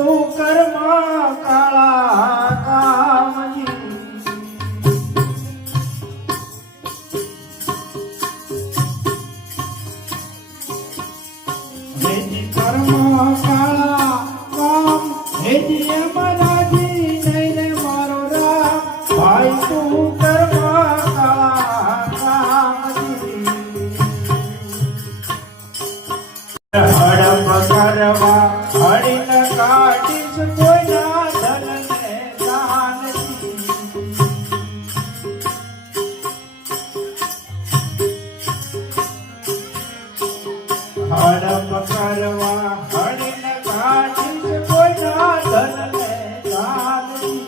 કર્મ કાળા કામજી હેજી કર્મ કાળા કામ હેજી અમરાજી નૈને મારો રામ ભાઈ તું કર્મ કાળા કામજી હડપ કરવા હડીને કાઢીશ કોઈના ધનને દાનજી હડપ કરવા હડીને કાઢીશ કોઈના ધનને દાનજી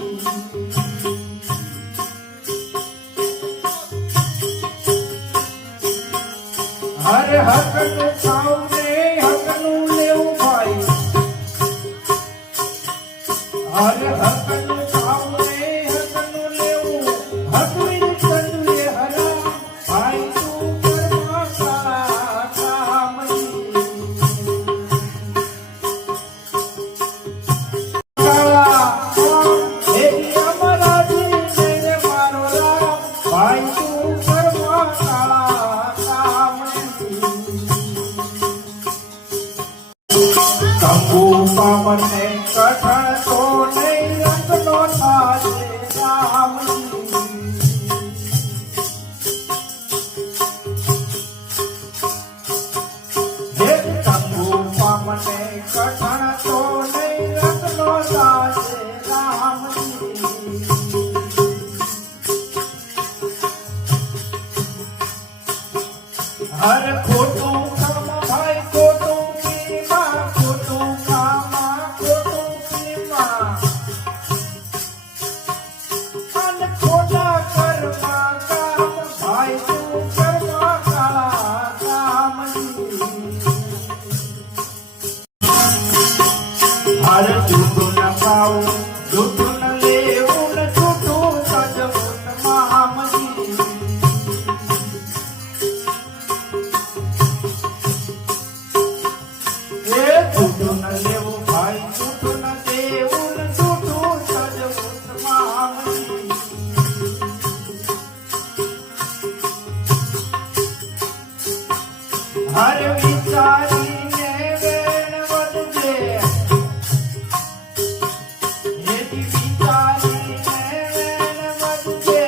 હરે હકનું ખાવું ને હકનું લેવું ભાઈ હરે હકનું ખાવું ને હકનું લેવું હકવી ચંદુએ હરા ભાઈ તું કર્મ કાળા કામજી કાળા કામ હેજી અમરાજી નૈને મારો રામ ભાઈ તું કર્મ કાળા કામજી કંકુ પાવને કઠણ તો નહીં રંગનો થાશે રામજી હે કંકુ પાવને કઠણ તો નહીં રંગનો થાશે રામજી હર ખોટું કામ ભાઈ ખોટું કીમાં ખોટું કામ ખોટું કીમાં અને ખોટા કર્મ કામ ભાઈ તું કર્મ કાળા કામજી હર જૂઠું ન ખાવું જૂઠું ન લેવું ને જૂઠું સજવું ન મામજી જૂઠું ન લેવું ભાઈ જૂઠું ન દેવું ને જૂઠું સજવું મામજી હર વિચારીને વેણ વધજે હેજી વિચારીને વેણ વધજે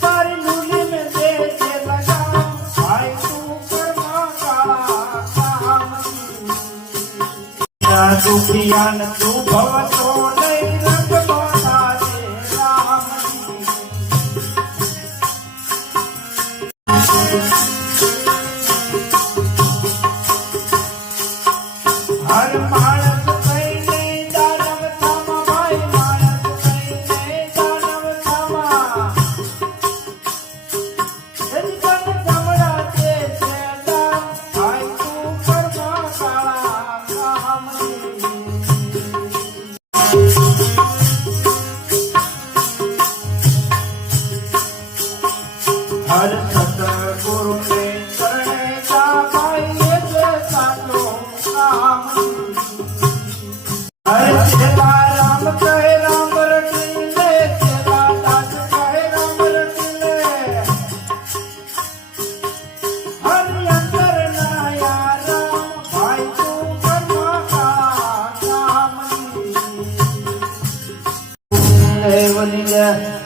તારી લૂલીને દેજે લગામ ભાઈ તું કર્મ કાળા કામજી દુખિયાન તું ભવતો નહીં રંગનો થાશે રામજી હર માણસ કઈને દાનવ થામા ભાઈ માણસ કઈને દાનવ થામા હેજી તન ધમડા દે છે દામ ભાઈ તું કર્મ કાળા કામજી હર સતગુરુ ને ચરણે જા ભાઈ એ જ સાચો કામજી હર ચેલા રામ કહે રામ રટી લે ચેલા દાસ કહે રામ રટી લે હરિ અંતર ના યાર ભાઈ તું કર્મ કાળા કામજી દેવલી